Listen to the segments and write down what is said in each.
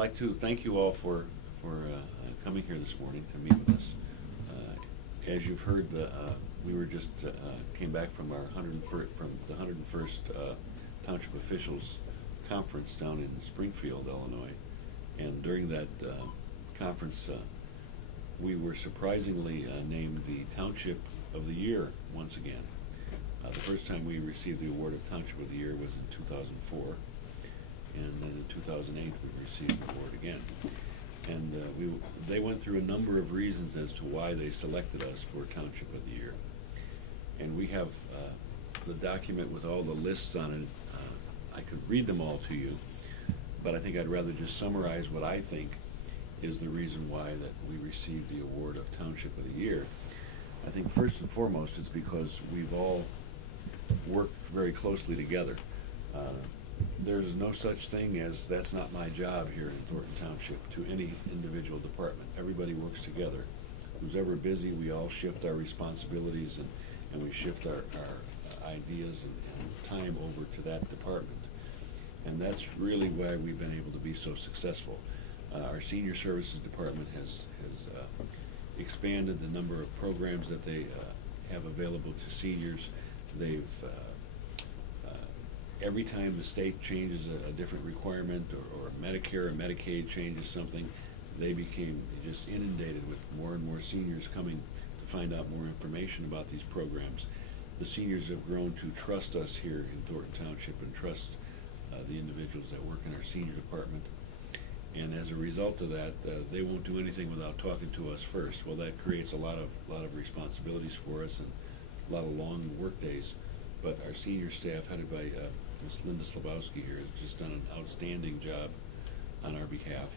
like to thank you all for coming here this morning to meet with us. As you've heard, we were just came back from our 101st Township Officials Conference down in Springfield, Illinois, and during that conference, we were surprisingly named the Township of the Year once again. The first time we received the award of Township of the Year was in 2004, and then in 2008 we received the award again. And they went through a number of reasons as to why they selected us for Township of the Year. And we have the document with all the lists on it. I could read them all to you, but I think I'd rather just summarize what I think is the reason why that we received the award of Township of the Year. I think first and foremost it's because we've all worked very closely together. There's no such thing as that's not my job here in Thornton Township to any individual department. Everybody works together. Who's ever busy, we all shift our responsibilities and we shift our ideas and time over to that department. And that's really why we've been able to be so successful. Our Senior Services Department has expanded the number of programs that they have available to seniors. They've every time the state changes a different requirement, or Medicare or Medicaid changes something, they became just inundated with more and more seniors coming to find out more information about these programs. The seniors have grown to trust us here in Thornton Township and trust the individuals that work in our senior department. And as a result of that, they won't do anything without talking to us first. Well, that creates a lot of responsibilities for us and a lot of long work days. But our senior staff, headed by Ms. Linda Slabowski here, has just done an outstanding job on our behalf.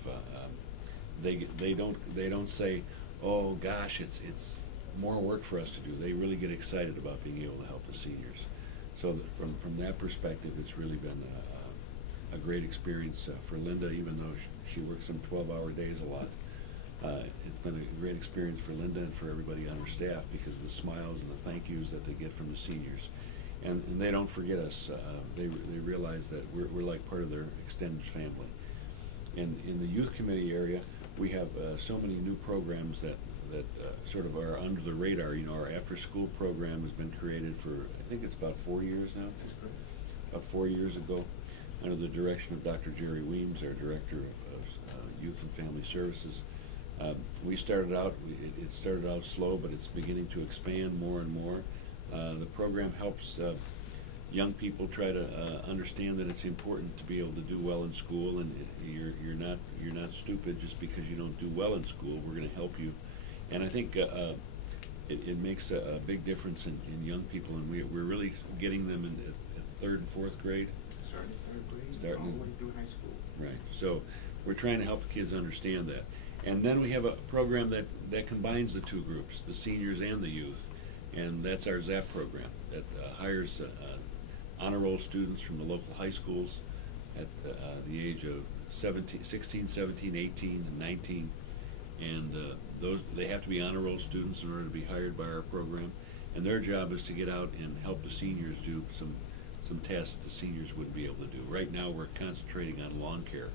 They don't say, "Oh gosh, it's more work for us to do." They really get excited about being able to help the seniors. So from that perspective, it's really been a great experience for Linda, even though she works some 12-hour days a lot. It's been a great experience for Linda and for everybody on her staff because of the smiles and the thank yous that they get from the seniors. And they don't forget us. They realize that we're like part of their extended family. And in the youth committee area, we have so many new programs that sort of are under the radar. You know, our after-school program has been created for, I think it's about 4 years now. That's correct. About 4 years ago, under the direction of Dr. Jerry Weems, our Director of Youth and Family Services. We started out, it started out slow, but it's beginning to expand more and more. The program helps young people try to understand that it's important to be able to do well in school, and you're not stupid just because you don't do well in school. We're going to help you, and I think it makes a big difference in young people, and we're really getting them in at 3rd and 4th grade. Starting 3rd grade, starting all the way through high school. Right. So we're trying to help the kids understand that, and then we have a program that combines the two groups, the seniors and the youth. And that's our ZAP program that hires honor roll students from the local high schools at the age of 16, 17, 18, and 19. And they have to be honor roll students in order to be hired by our program. And their job is to get out and help the seniors do some tasks that the seniors wouldn't be able to do. Right now we're concentrating on lawn care.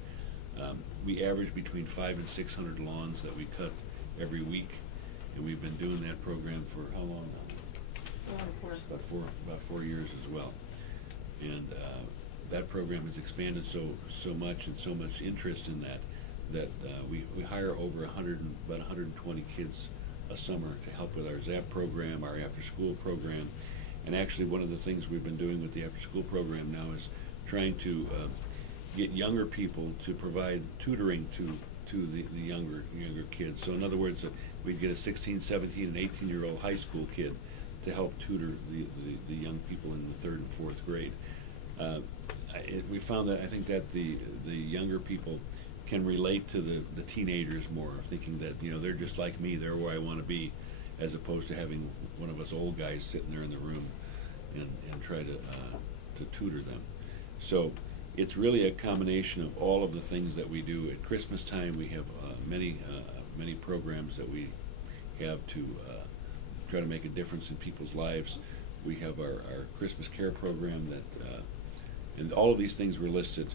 We average between 500 and 600 lawns that we cut every week. And we've been doing that program for how long now? About 4 years as well. And that program has expanded so much, and so much interest in that we hire over about 120 kids a summer to help with our ZAP program, our after-school program. And actually one of the things we've been doing with the after-school program now is trying to get younger people to provide tutoring to the younger kids. So in other words, we'd get a 16, 17, and 18-year-old high school kid to help tutor the young people in the 3rd and 4th grade. We found that I think that the younger people can relate to the teenagers more, thinking that, you know, they're just like me, they're where I want to be, as opposed to having one of us old guys sitting there in the room and try to tutor them. So it's really a combination of all of the things that we do. At Christmas time, we have many programs that we have to try to make a difference in people's lives. We have our Christmas Care program that And all of these things were listed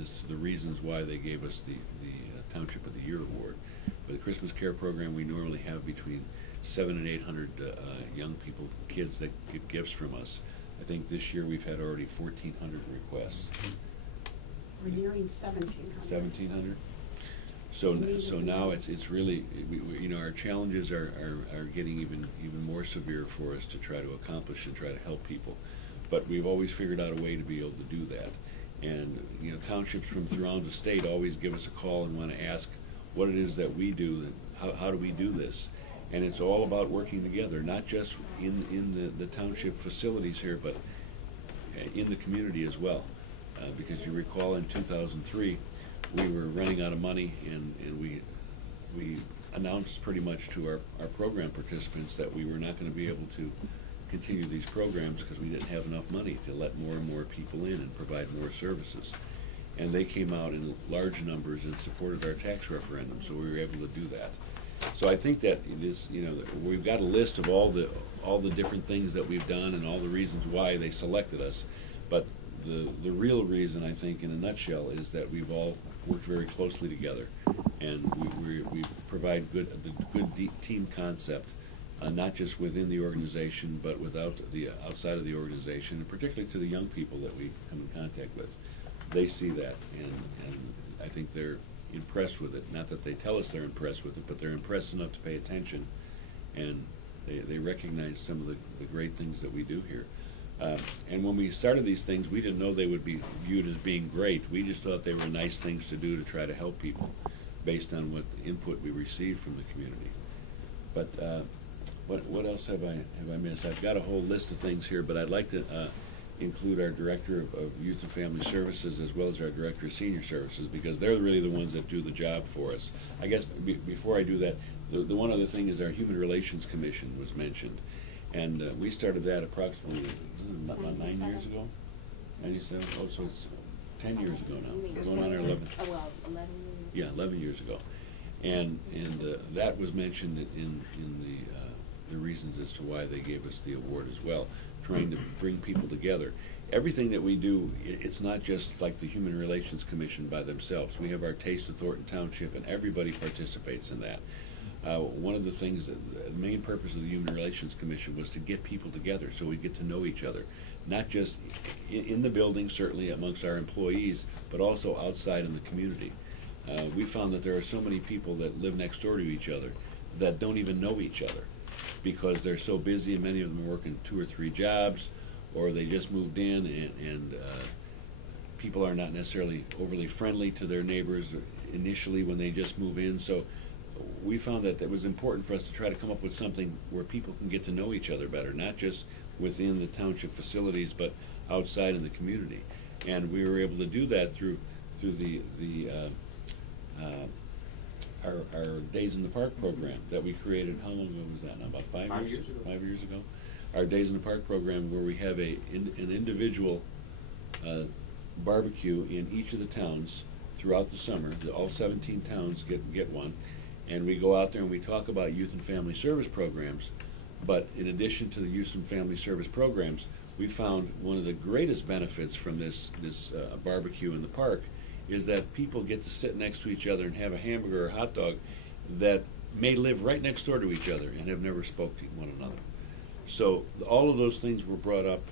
as the reasons why they gave us the Township of the Year award. For the Christmas Care program, we normally have between 700 and 800 young people, kids that get gifts from us. I think this year we've had already 1,400 requests. We're nearing 1,700. 1,700. So now it's really, you know, our challenges are getting even more severe for us to try to accomplish and try to help people. But we've always figured out a way to be able to do that. And you know, townships from throughout the state always give us a call and want to ask what it is that we do, how do we do this? And it's all about working together, not just in the township facilities here, but in the community as well. Because you recall in 2003, we were running out of money, and we announced pretty much to our program participants that we were not going to be able to continue these programs because we didn't have enough money to let more and more people in and provide more services. And they came out in large numbers and supported our tax referendum, so we were able to do that. So I think that it is, you know, we've got a list of all the different things that we've done and all the reasons why they selected us, but the real reason, I think, in a nutshell, is that we've all worked very closely together, and we provide the good deep team concept, not just within the organization, but outside of the organization, and particularly to the young people that we come in contact with. They see that, and I think they're impressed with it. Not that they tell us they're impressed with it, but they're impressed enough to pay attention, and they recognize some of the great things that we do here. And when we started these things, we didn't know they would be viewed as being great. We just thought they were nice things to do to try to help people based on what input we received from the community. But what else have I missed? I've got a whole list of things here, but I'd like to include our Director of Youth and Family Services as well as our Director of Senior Services, because they're really the ones that do the job for us. I guess before I do that, the one other thing is our Human Relations Commission was mentioned. And we started that approximately, about 9 years ago? 97? Oh, so it's 10 years ago now. Going on our 11th. Oh, well, 11 years. Yeah, 11 years ago. And that was mentioned in the reasons as to why they gave us the award as well, trying to bring people together. Everything that we do, it's not just like the Human Relations Commission by themselves. We have our Taste of Thornton Township, and everybody participates in that. One of the things, the main purpose of the Human Relations Commission was to get people together so we get to know each other, not just in the building, certainly amongst our employees, but also outside in the community. We found that there are so many people that live next door to each other that don't even know each other because they're so busy, and many of them are working 2 or 3 jobs, or they just moved in, and people are not necessarily overly friendly to their neighbors initially when they just move in. So we found that it was important for us to try to come up with something where people can get to know each other better, not just within the township facilities, but outside in the community. And we were able to do that through our Days in the Park program that we created. How long ago was that now? About 5 years? 5 years ago. 5 years ago. Our Days in the Park program, where we have an individual barbecue in each of the towns throughout the summer. All 17 towns get one. And we go out there and we talk about youth and family service programs. But in addition to the youth and family service programs, we found one of the greatest benefits from this barbecue in the park is that people get to sit next to each other and have a hamburger or a hot dog that may live right next door to each other and have never spoke to one another. So all of those things were brought up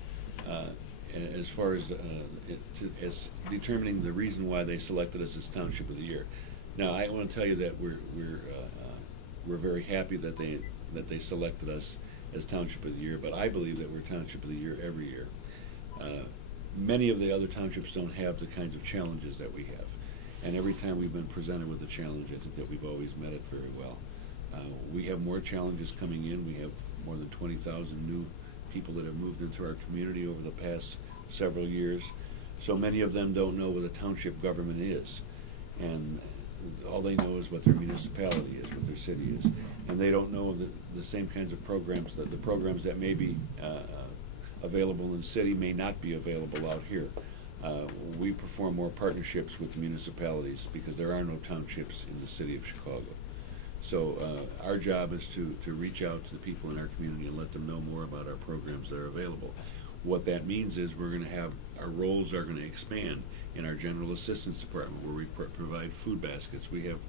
as far as determining the reason why they selected us as Township of the Year. Now, I want to tell you that we're very happy that they selected us as Township of the Year, but I believe that we're Township of the Year every year. Many of the other townships don't have the kinds of challenges that we have, and every time we've been presented with a challenge, I think that we've always met it very well. We have more challenges coming in. We have more than 20,000 new people that have moved into our community over the past several years. So many of them don't know what a township government is, and all they know is what their municipality is, what their city is, and they don't know the same kinds of programs, the programs that may be available in the city may not be available out here. We perform more partnerships with the municipalities because there are no townships in the city of Chicago. So our job is to reach out to the people in our community and let them know more about our programs that are available. what that means is we're going to have, our roles are going to expand in our general assistance department, where we provide food baskets. We have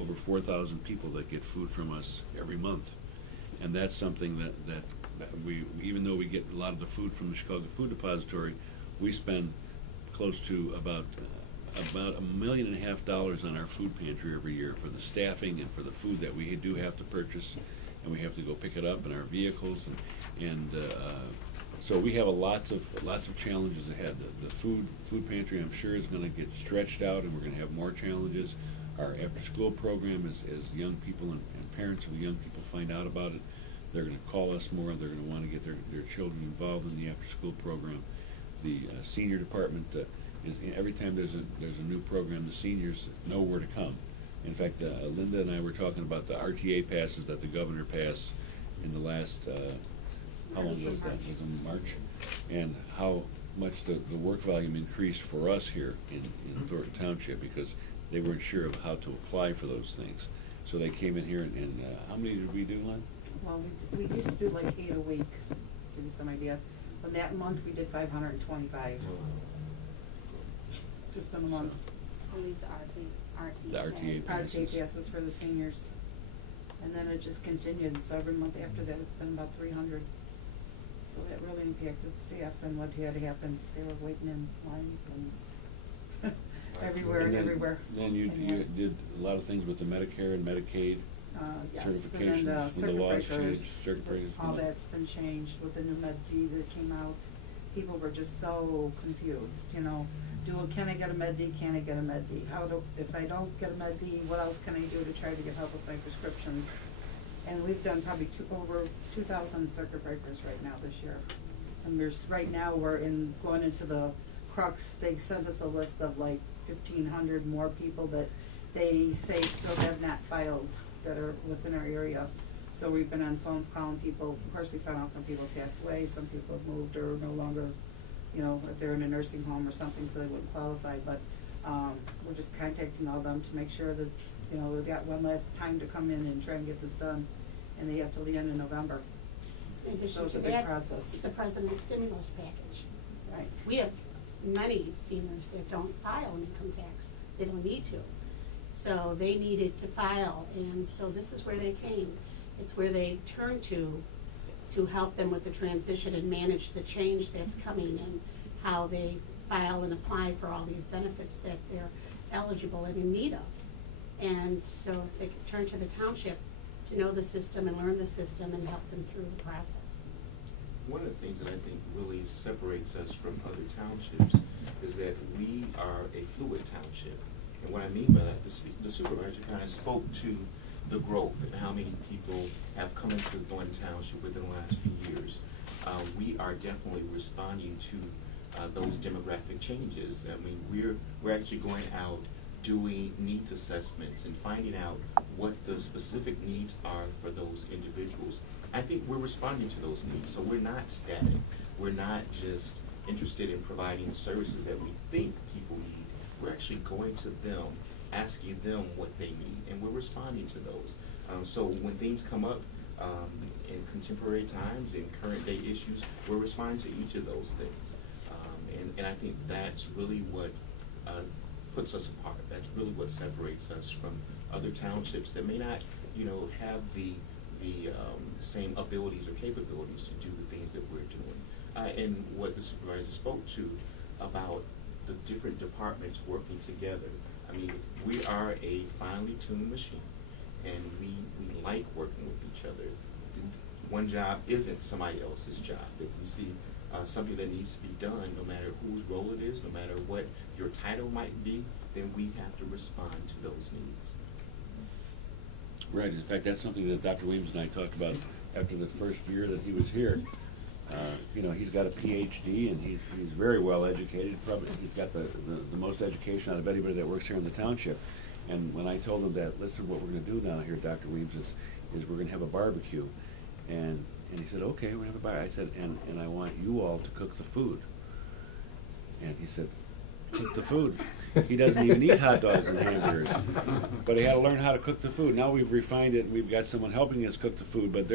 over 4,000 people that get food from us every month. And that's something that we, even though we get a lot of the food from the Chicago Food Depository, we spend close to about $1.5 million on our food pantry every year for the staffing and for the food that we do have to purchase, and we have to go pick it up in our vehicles, and so we have lots of challenges ahead. The food pantry, I'm sure, is going to get stretched out, and we're going to have more challenges. Our after-school program, as young people and parents of young people find out about it, they're going to call us more. They're going to want to get their children involved in the after-school program. The senior department is, every time there's a new program, the seniors know where to come. In fact, Linda and I were talking about the RTA passes that the governor passed in the last, how long was that? It was in March. And how much the work volume increased for us here in Thornton Township, because they weren't sure of how to apply for those things. So they came in here, and how many did we do, Len? Well, we used to do like 8 a week, to give you some idea. But that month we did 525. Just in a month. Police RTA. The RTA passes. RTA passes for the seniors. And then it just continued, so every month after that it's been about 300. So that really impacted staff and what had happened. They were waiting in lines and everywhere and everywhere. Then you did a lot of things with the Medicare and Medicaid yes, certifications, and then when the laws circuit changed, circuit breakers, breakers. all that's been changed with the new Med D that came out. People were just so confused, you know. Can I get a Med D? Can I get a Med D? If I don't get a Med D, what else can I do to try to get help with my prescriptions? And we've done probably over 2,000 circuit breakers right now this year. And right now we're going into the crux. They sent us a list of like 1,500 more people that they say still have not filed that are within our area. So we've been on phones calling people. Of course, we found out some people passed away, some people have moved or no longer, you know, if they're in a nursing home or something, so they wouldn't qualify. But we're just contacting all of them to make sure that, you know, we've got one last time to come in and try and get this done. And they have till the end of November. In addition So it's to a big that, process. the president's stimulus package. Right. We have many seniors that don't file income tax. They don't need to. So they needed to file, and so this is where they came. It's where they turn to help them with the transition and manage the change that's coming and how they file and apply for all these benefits that they're eligible and in need of. And so they can turn to the township to know the system and learn the system and help them through the process. One of the things that I think really separates us from other townships is that we are a fluid township. And what I mean by that, the supervisor kind of spoke to the growth and how many people have come into Thornton Township within the last few years. We are definitely responding to those demographic changes. I mean, we're actually going out doing needs assessments and finding out what the specific needs are for those individuals. I think we're responding to those needs, so we're not static. We're not just interested in providing services that we think people need. We're actually going to them, asking them what they need, and we're responding to those. So when things come up in contemporary times, in current day issues, we're responding to each of those things. And I think that's really what puts us apart. That's really what separates us from other townships that may not, you know, have the same abilities or capabilities to do the things that we're doing. And what the supervisor spoke to about the different departments working together. I mean, we are a finely tuned machine, and we like working with each other. One job isn't somebody else's job. If we see something that needs to be done, no matter whose role it is, no matter what your title might be, then we have to respond to those needs. Right. In fact, that's something that Dr. Williams and I talked about after the first year that he was here. You know, he's got a PhD, and he's very well educated. Probably he's got the most education out of anybody that works here in the township. And when I told him that, listen, what we're going to do now here, Dr. Williams, is we're going to have a barbecue. And he said, okay, we're going to have a barbecue. I said, and I want you all to cook the food. And he said, cook the food. He doesn't even eat hot dogs and hamburgers. But he had to learn how to cook the food. Now we've refined it. We've got someone helping us cook the food. But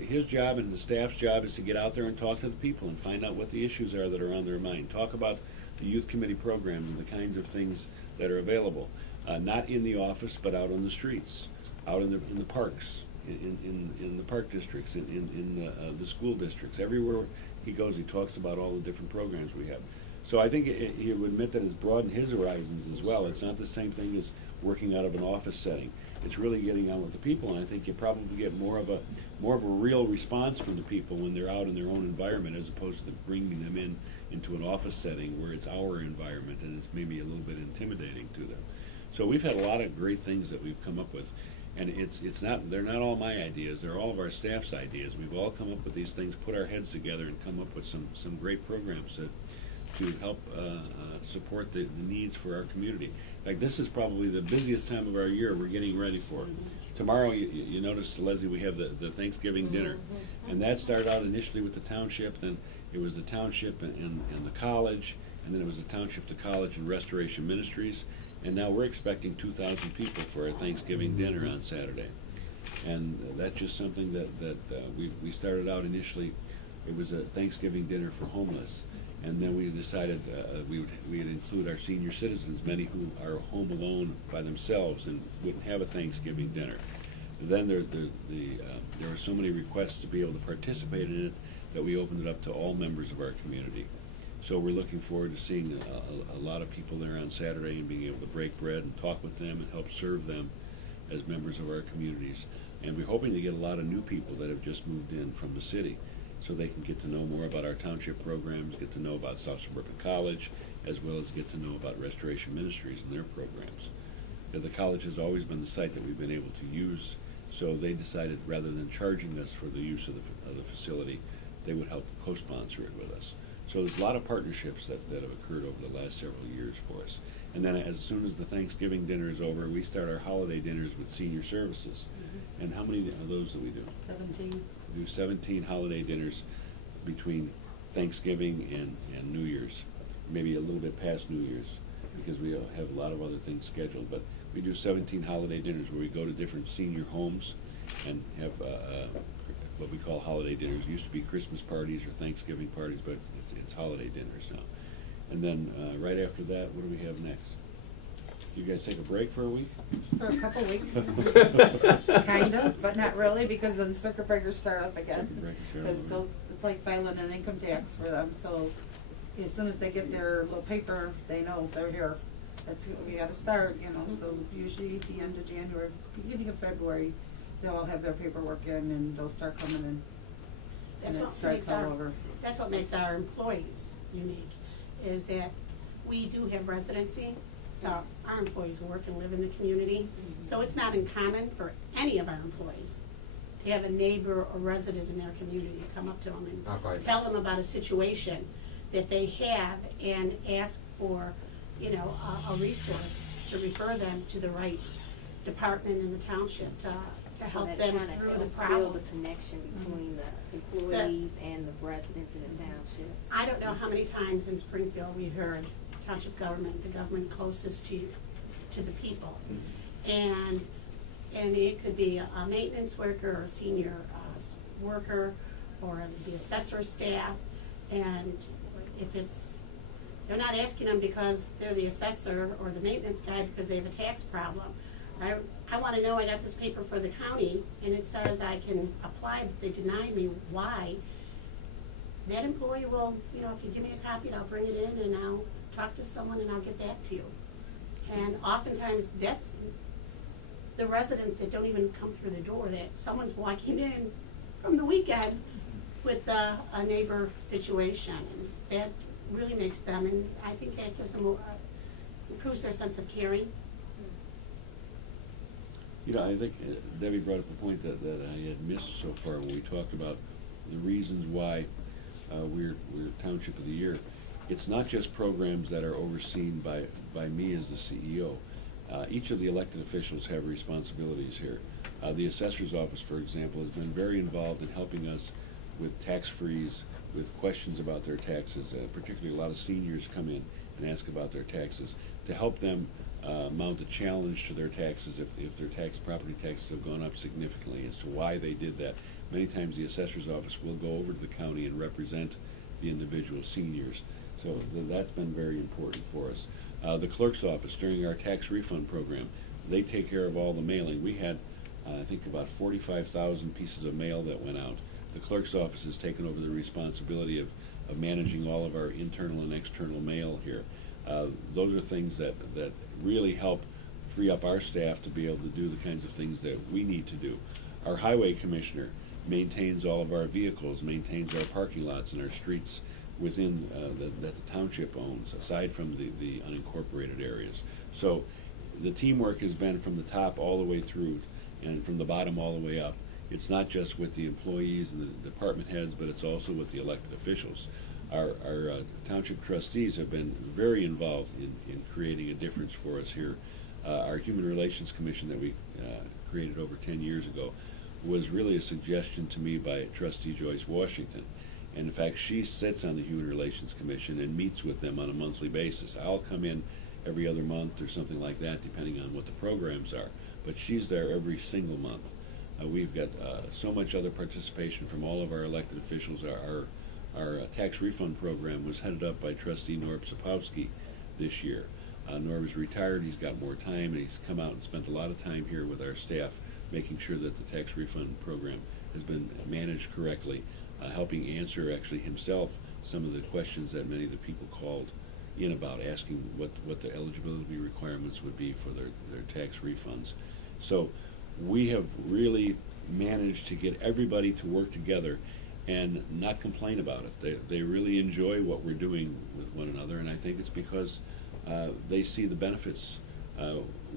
his job and the staff's job is to get out there and talk to the people and find out what the issues are that are on their mind. Talk about the youth committee programs and the kinds of things that are available. Not in the office, but out on the streets, out in the parks, in the park districts, in the school districts. Everywhere he goes, he talks about all the different programs we have. So I think he would admit that it's broadened his horizons as well. It's not the same thing as working out of an office setting. It's really getting on with the people, and I think you probably get more of a real response from the people when they're out in their own environment, as opposed to bringing them into an office setting where it's our environment and it's maybe a little bit intimidating to them. So we've had a lot of great things that we've come up with, and they're not all my ideas. They're all of our staff's ideas. We've all come up with these things, put our heads together, and come up with some great programs to help support the needs for our community. In fact, this is probably the busiest time of our year we're getting ready for. Tomorrow, you notice, Leslie, we have the Thanksgiving dinner. And that started out initially with the township, then it was the township and the college, and then it was the township, the college, and Restoration Ministries. And now we're expecting 2,000 people for our Thanksgiving dinner on Saturday. And that's just something that we started out initially. It was a Thanksgiving dinner for homeless. And then we decided we'd include our senior citizens, many who are home alone by themselves and wouldn't have a Thanksgiving dinner. Then there were so many requests to be able to participate in it that we opened it up to all members of our community. So we're looking forward to seeing a lot of people there on Saturday and being able to break bread and talk with them and help serve them as members of our communities. And we're hoping to get a lot of new people that have just moved in from the city, so they can get to know more about our township programs, get to know about South Suburban College, as well as get to know about Restoration Ministries and their programs. The college has always been the site that we've been able to use, so they decided rather than charging us for the use of the facility, they would help co-sponsor it with us. So there's a lot of partnerships that have occurred over the last several years for us. And then as soon as the Thanksgiving dinner is over, we start our holiday dinners with senior services. And how many of those do we do? 17. We do 17 holiday dinners between Thanksgiving and New Year's, maybe a little bit past New Year's, because we have a lot of other things scheduled. But we do 17 holiday dinners where we go to different senior homes and have what we call holiday dinners. It used to be Christmas parties or Thanksgiving parties, but it's holiday dinners now. And then right after that, what do we have next? You guys take a break for a week? For a couple weeks. Kind of, but not really, because then circuit breakers start up again. Because it's like filing an income tax for them. So as soon as they get their little paper, they know they're here. We got to start, So usually at the end of January, beginning of February, they'll all have their paperwork in and they'll start coming in. And it starts all over. That's what makes our employees unique, is that we do have residency. So our employees work and live in the community. So it's not uncommon for any of our employees to have a neighbor or resident in their community come up to them and tell them about a situation that they have and ask for, a resource to refer them to the right department in the township to help them through the problem. The connection between the employees and the residents in the township. I don't know how many times in Springfield we heard township government, the government closest to the people, and it could be a maintenance worker or a senior worker or the assessor staff, and if they're not asking them because they're the assessor or the maintenance guy because they have a tax problem. I want to know, I got this paper for the county and it says I can apply, but they deny me. Why? That employee will, if you give me a copy, I'll bring it in and I'll talk to someone and I'll get back to you. And oftentimes that's the residents that don't even come through the door, that someone's walking in from the weekend with a neighbor situation. And that really makes them, and I think that gives them, improves their sense of caring. I think Debbie brought up a point that I had missed so far when we talked about the reasons why we're Township of the Year. It's not just programs that are overseen by me as the CEO. Each of the elected officials have responsibilities here. The assessor's office, for example, has been very involved in helping us with tax freeze, with questions about their taxes. Particularly a lot of seniors come in and ask about their taxes, to help them mount a challenge to their taxes if their property taxes have gone up significantly as to why they did that. Many times the assessor's office will go over to the county and represent the individual seniors. So that's been very important for us. The clerk's office, during our tax refund program, they take care of all the mailing. We had, I think, about 45,000 pieces of mail that went out. The clerk's office has taken over the responsibility of managing all of our internal and external mail here. Those are things that really help free up our staff to be able to do the kinds of things that we need to do. Our highway commissioner maintains all of our vehicles, maintains our parking lots and our streets within that the township owns, aside from the unincorporated areas. So the teamwork has been from the top all the way through and from the bottom all the way up. It's not just with the employees and the department heads, but it's also with the elected officials. Our township trustees have been very involved in creating a difference for us here. Our Human Relations Commission that we created over 10 years ago was really a suggestion to me by Trustee Joyce Washington. And in fact, she sits on the Human Relations Commission and meets with them on a monthly basis. I'll come in every other month or something like that, depending on what the programs are. But she's there every single month. We've got so much other participation from all of our elected officials. Our tax refund program was headed up by Trustee Norb Sapowski this year. Norb is retired. He's got more time, and he's come out and spent a lot of time here with our staff, making sure that the tax refund program has been managed correctly, helping answer actually himself some of the questions that many of the people called in about, asking what the eligibility requirements would be for their tax refunds. So we have really managed to get everybody to work together and not complain about it. They really enjoy what we're doing with one another, and I think it's because they see the benefits.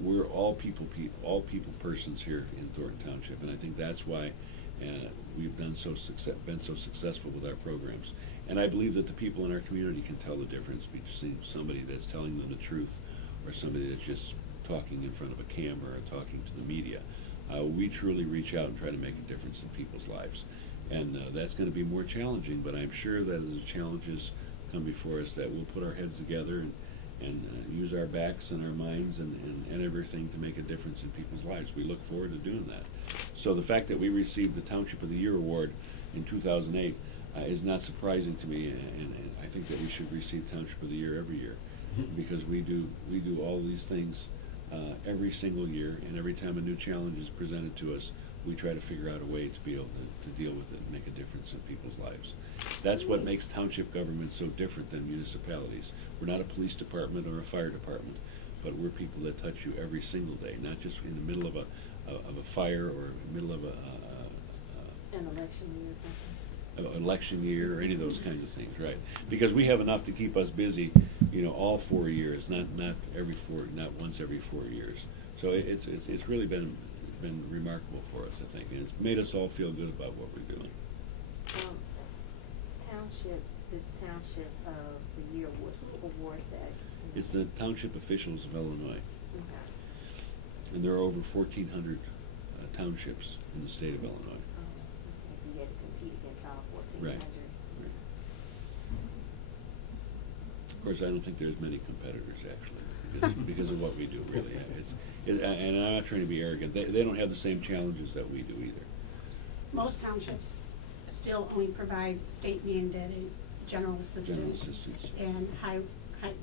We're all people persons here in Thornton Township, and I think that's why we've been so successful with our programs. And I believe that the people in our community can tell the difference between somebody that's telling them the truth or somebody that's just talking in front of a camera or talking to the media. We truly reach out and try to make a difference in people's lives. And that's going to be more challenging, but I'm sure that as the challenges come before us, that we'll put our heads together and use our backs and our minds and everything to make a difference in people's lives. We look forward to doing that. So the fact that we received the Township of the Year award in 2008 is not surprising to me, and I think that we should receive Township of the Year every year, because we do all these things every single year, and every time a new challenge is presented to us, we try to figure out a way to be able to deal with it and make a difference in people's lives. That's what makes township government so different than municipalities. We're not a police department or a fire department, but we're people that touch you every single day, not just in the middle of a fire or in the middle of An election year or something. an election year or any of those kinds of things, right? Because we have enough to keep us busy, all 4 years, not once every 4 years. So it's really been remarkable for us, I think, and it's made us all feel good about what we're doing. This Township of the Year award, who awards that? It's the Township Officials of Illinois, Okay. and there are over 1,400 townships in the state of Illinois. Okay, so you had to compete against all 1,400. Right. Of course, I don't think there's many competitors, actually, because of what we do, really. And I'm not trying to be arrogant. They don't have the same challenges that we do either. Most townships still only provide state mandated general assistance and high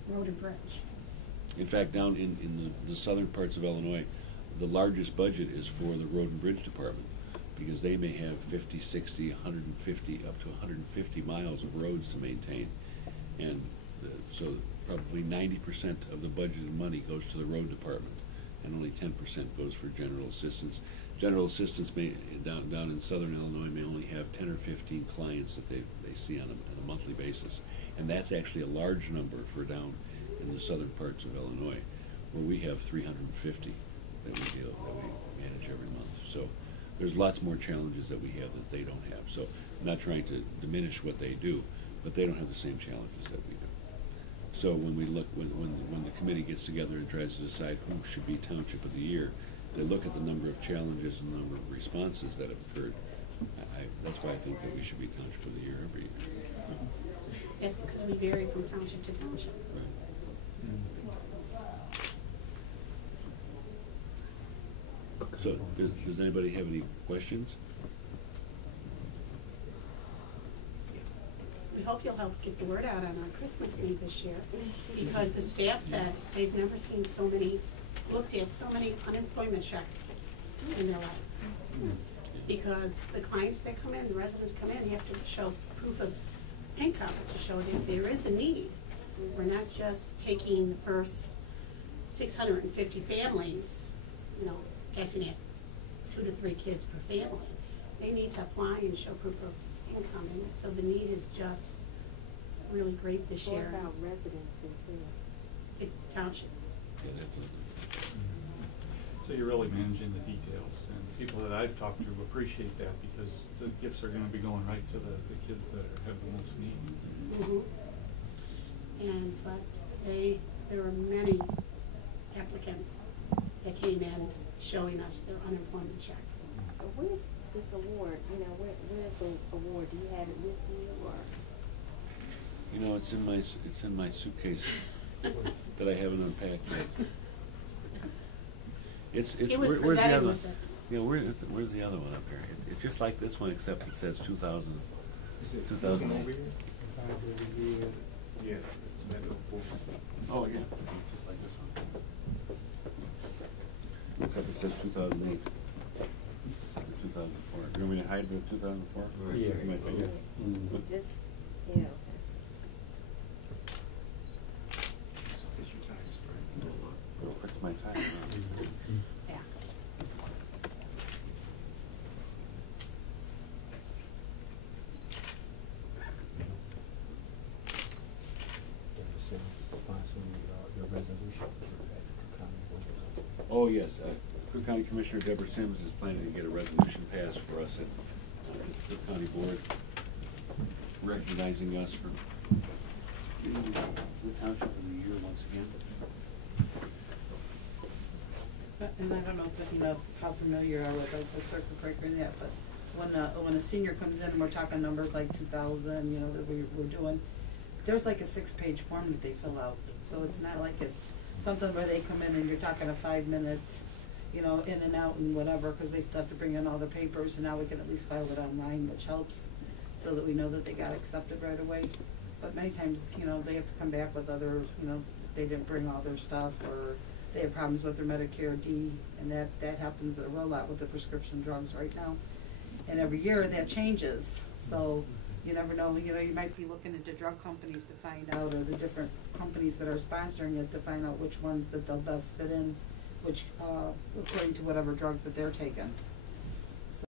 road and bridge. In fact, down in the southern parts of Illinois, the largest budget is for the road and bridge department, because they may have 50, 60, 150, up to 150 miles of roads to maintain. And so probably 90% of the budgeted money goes to the road department, and only 10% goes for general assistance. General assistance down in southern Illinois may only have 10 or 15 clients that they see on a monthly basis. And that's actually a large number for down in the southern parts of Illinois, where we have 350 that we manage every month. So there's lots more challenges that we have that they don't have. So I'm not trying to diminish what they do, but they don't have the same challenges that we do. So when we look, when the committee gets together and tries to decide who should be Township of the Year, they look at the number of challenges and the number of responses that have occurred. That's why I think that we should be Township of the Year every year. Yes, because we vary from township to township. Right. So, does anybody have any questions? We hope you'll help get the word out on our Christmas Eve this year, because the staff said they've never seen so many, looked at so many unemployment checks in their life. Because the clients that come in, the residents come in, have to show proof of income to show that there is a need. We're not just taking the first 650 families, you know, guessing at 2 to 3 kids per family. They need to apply and show proof of income, and so the need is just really great this year. What about residency too? It's township. Yeah, that's So you're really managing the details, and people that I've talked to appreciate that because the gifts are gonna be going right to the kids that have the most need. But there were many applicants that came in showing us their unemployment check. Where's this award, where's the award? Do you have it with you, or? You know, it's in my suitcase that I haven't unpacked yet. It's He was where's the presented other? with it. You know, where's the other one up here? It's just like this one, except it says 2000. Is it 2000. over here? Yeah, it's that little book. Oh, yeah. Just like this one. Except it says 2008. Except for 2004. You want me to hide the 2004? Yeah. My finger? Just, yeah, okay. It's your tax, right? Where's my time? Yeah. Your resolution. Oh, yes. Cook County Commissioner Deborah Sims is planning to get a resolution passed for us at the Cook County Board, recognizing us for being the township of the year once again. And I don't know if, how familiar you are with like the circuit breaker and that, but when a senior comes in and we're talking numbers like 2,000, that we're doing, there's like a 6-page form that they fill out. So it's not like it's something where they come in and you're talking a 5-minute, in and out and whatever, because they still have to bring in all their papers, and now we can at least file it online, which helps, so that we know that they got accepted right away. But many times, they have to come back with other, they didn't bring all their stuff, or they have problems with their Medicare D, and that happens a real lot with the prescription drugs right now. And every year that changes, so you never know, you might be looking into drug companies to find out, or the different companies that are sponsoring it to find out which ones that they'll best fit in, which, according to whatever drugs that they're taking. So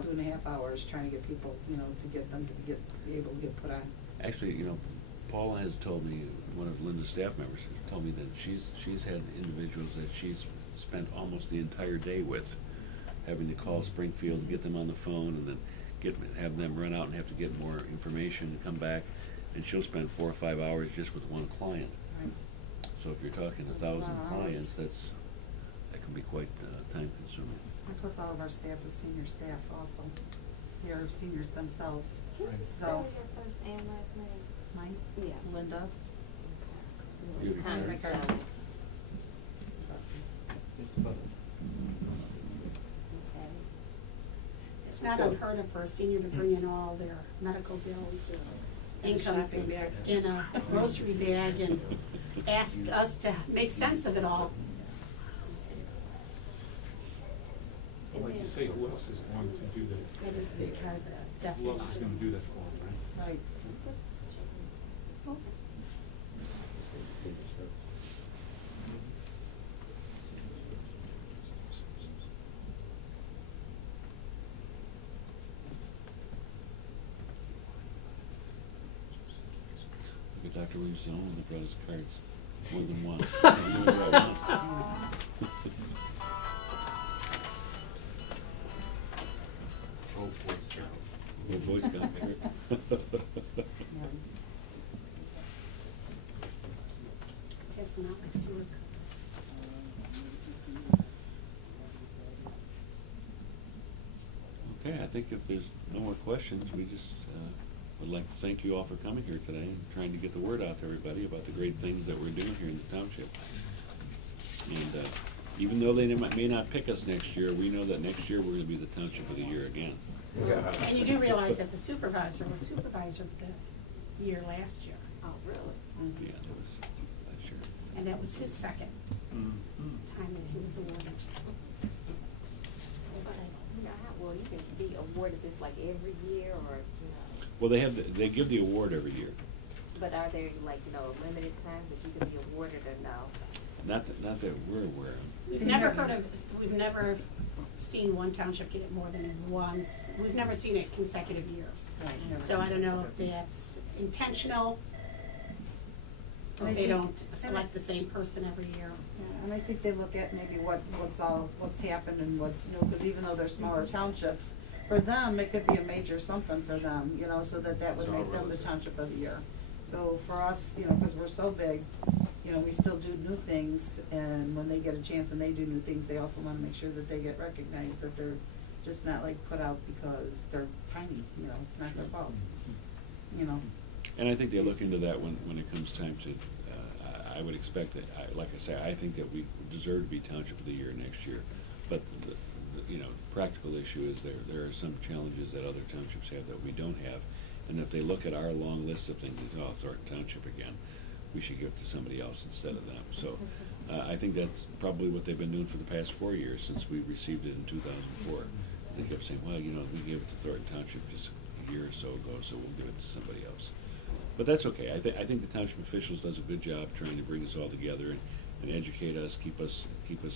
2.5 hours trying to get people, to get them to be able to get put on. Actually, Paula has told me, one of Linda's staff members has told me that she's had individuals that she's spent almost the entire day with, having to call Springfield and get them on the phone, and then have them run out and have to get more information and come back, and she'll spend 4 or 5 hours just with one client. Right. So if you're talking So it's 1,000 a lot of clients, hours. that can be quite time consuming. And plus all of our staff is senior staff also. They're seniors themselves. Can you Right. spell your first and last name? Mine? Yeah. Linda. You- Kind of Okay. spell it. It's about Okay. It's not unheard of for a senior to bring in all their medical bills or And income shopping things bag. in a grocery bag and ask us to make sense of it all. Well, like you say, who else is going to do that? That is a big part of that, Who else is definitely. gonna do that for them, right? Right. Look at Dr. Williamson, only brought his cards, more than one. Oh, Boy Scout. Well, Boy Scout. Passing out like sewer cards. Okay, I think if there's no more questions, we just would like to thank you all for coming here today and trying to get the word out to everybody about the great things that we're doing here in the township. And even though they may not pick us next year, we know that next year we're going to be the Township of the Year again. And you do realize that the supervisor was supervisor of the year last year. Oh, really? Yeah, that was last year. And that was his second time that he was awarded. You know, well, you can be awarded this like every year, or, you know. Well, they give the award every year. But are there, like, you know, limited times that you can be awarded, or no? Not that we're aware of. We've never seen one township get it more than once. We've never seen it consecutive years. So I don't know if that's intentional, or they don't select the same person every year. Yeah, and I think they look at maybe what's happened and what's new, because even though they're smaller townships, for them, it could be a major something for them, you know, so that would make them the Township of the Year. So for us, you know, because we're so big, you know, we still do new things, and when they get a chance and they do new things, they also want to make sure that they get recognized, that they're just not like put out because they're tiny, you know, it's not their fault, you know. And I think they look into that when it comes time to, I would expect that, like I say, I think that we deserve to be Township of the Year next year. But, you know, practical issue is there are some challenges that other townships have that we don't have. And if they look at our long list of things, they say, oh, Thornton Township again, we should give it to somebody else instead of them. So I think that's probably what they've been doing for the past 4 years since we received it in 2004. They kept saying, well, you know, we gave it to Thornton Township just a year or so ago, so we'll give it to somebody else. But that's okay. I think the township officials does a good job trying to bring us all together and educate us, keep us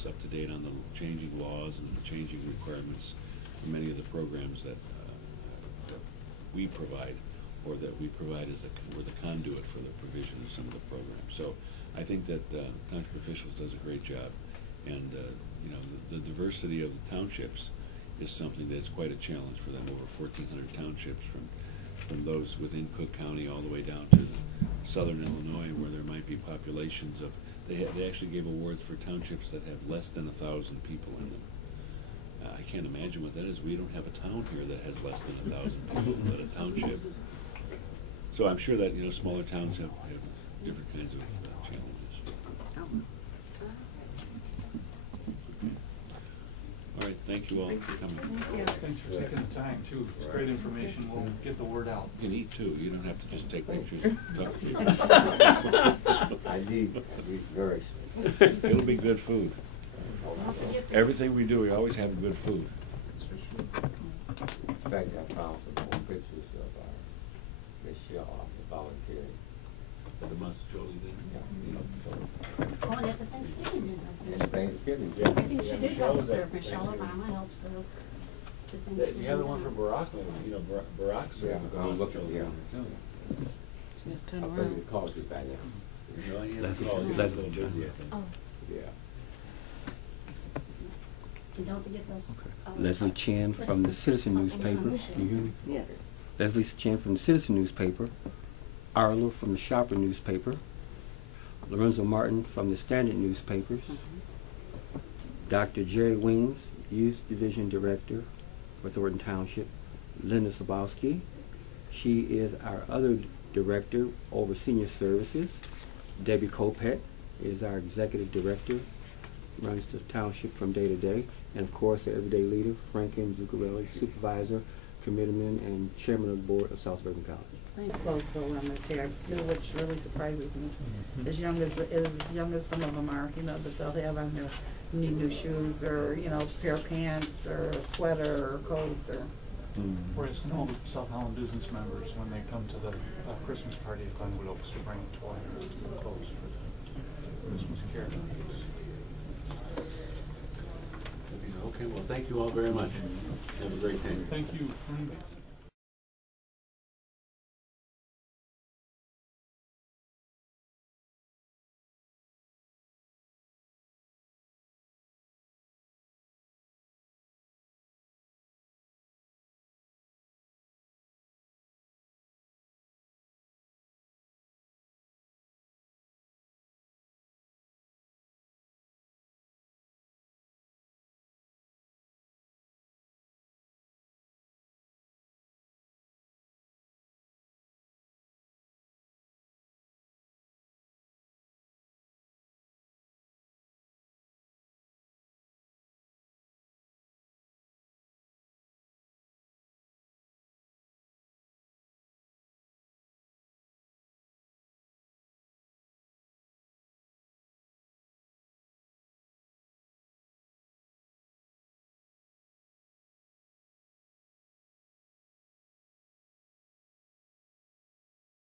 up to date on the changing laws and the changing requirements for many of the programs that we provide, or that we provide as we're the conduit for the provision of some of the programs. So I think that township officials does a great job, and you know, the diversity of the townships is something that's quite a challenge for them. Over 1,400 townships, from those within Cook County all the way down to southern Illinois, where there might be populations of. They actually gave awards for townships that have less than 1,000 people in them. I can't imagine what that is. We don't have a town here that has less than 1,000 people at a township. So I'm sure that, you know, smaller towns have different kinds of challenges. All right, thank you all for coming. Thank you. Thanks for taking the time, too. It's great information. We'll get the word out. You can eat too. You don't have to just take pictures and talk to people. I need very sweet. It'll be good food. Everything we do, we always have good food. In fact, I found some more pictures of Michelle volunteering. The Muscoli did. Oh, and at the Thanksgiving dinner. And Thanksgiving, I think she did help serve. Michelle Obama helped serve the Thanksgiving You have the one dinner. from Barack, you know, Barack served Yeah, the I'm looking, Muscoli yeah. dinner, too. I'll bring the coffee by now. No, he hasn't called. He's a little busy, I think. Oh, Yeah. And don't forget those. Leslie Chan from the Citizen newspaper. Can you hear me? yes. Leslie Chan from the Citizen newspaper. Arlo from the Shopper newspaper. Lorenzo Martin from the Standard newspapers. Dr. Jerry Weems, Youth Division Director for Thornton Township. Linda Sabowski. She is our other director over senior services. Debbie Kopet is our executive director, runs the township from day to day. And of course, the everyday leader, Franklin Zuccarelli, supervisor, committeeman, and chairman of the board of South Bergen College. Close the limit there too, which really surprises me. As young as some of them are, you know, that they'll have on their new shoes, or, you know, a pair of pants, or a sweater, or coat, or. Whereas some South Holland business members, when they come to the Christmas party at Glenwood Oaks, to bring a toy or clothes for the Christmas care. Okay, well, thank you all very much. Have a great day. Thank you.